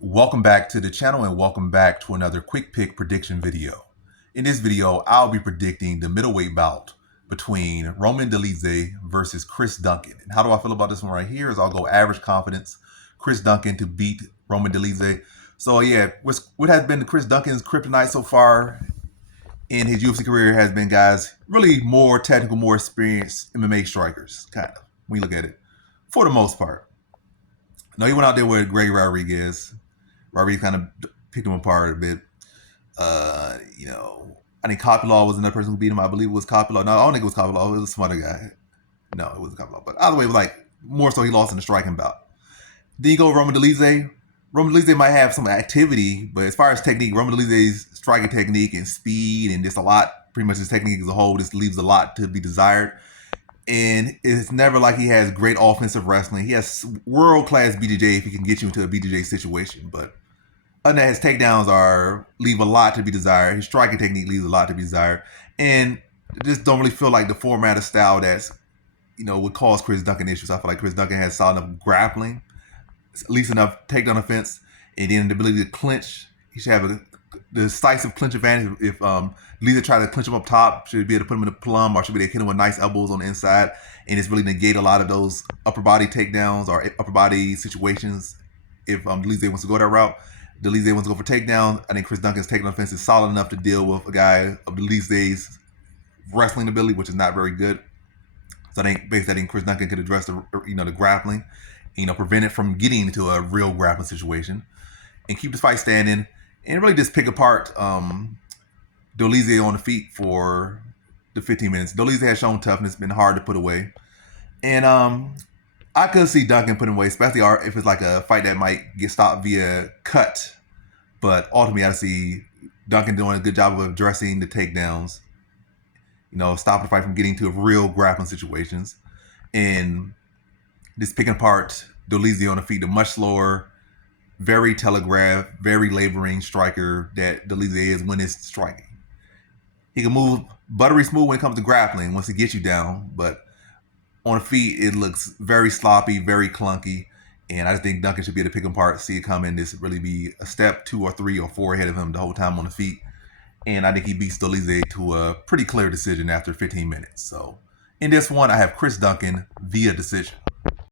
Welcome back to the channel and welcome back to another quick pick prediction video. In this video, I'll be predicting the middleweight bout between Roman Dolidze versus Chris Duncan. And how do I feel about this one right here is I'll go average confidence, Chris Duncan to beat Roman Dolidze. So yeah, what has been Chris Duncan's kryptonite so far in his UFC career has been guys really more technical, more experienced MMA strikers, kind of, when you look at it, for the most part. No, he went out there with Greg Rodriguez. Rodriguez kind of picked him apart a bit. I think Kopilov was another person who beat him. I believe it was Kopilov. No, I don't think it was Kopilov. It was some other guy. No, it wasn't Kopilov. But either way, it was like more so he lost in the striking bout. Then you go Roman Dolidze. Roman Dolidze might have some activity, but as far as technique, Roman Dolidze's striking technique and speed and just a lot, pretty much his technique as a whole, just leaves a lot to be desired. And it's never like he has great offensive wrestling. He has world-class BJJ if he can get you into a BJJ situation. But other than that, his takedowns leave a lot to be desired. His striking technique leaves a lot to be desired. And just don't really feel like the format of style that's, would cause Chris Duncan issues. I feel like Chris Duncan has solid enough grappling, at least enough takedown offense, and then the ability to clinch. He should have the decisive clinch advantage. If Lisa tried to clinch him up top, should be able to put him in a plum, or should be able to hit him with nice elbows on the inside, and it's really negate a lot of those upper body takedowns or upper body situations. If Dolidze wants to go that route, Dolidze wants to go for takedowns. I think Chris Duncan's takedown offense is solid enough to deal with a guy of Dolidze's wrestling ability, which is not very good. So I think Chris Duncan could address the grappling, prevent it from getting into a real grappling situation, and keep the fight standing, and really just pick apart Dolidze on the feet for the 15 minutes. Dolidze has shown toughness, been hard to put away. And I could see Duncan putting away, especially if it's like a fight that might get stopped via cut. But ultimately, I see Duncan doing a good job of addressing the takedowns, stopping the fight from getting to real grappling situations. And just picking apart Dolidze on the feet, the much slower, very telegraphed, very laboring striker that Dolidze is when it's striking. He can move buttery smooth when it comes to grappling once he gets you down, but on the feet it looks very sloppy, very clunky, and I just think Duncan should be able to pick him apart, see it come in, this really be a step 2 or 3 or 4 ahead of him the whole time on the feet, and I think he beats Dolidze to a pretty clear decision after 15 minutes. So in this one, I have Chris Duncan via decision.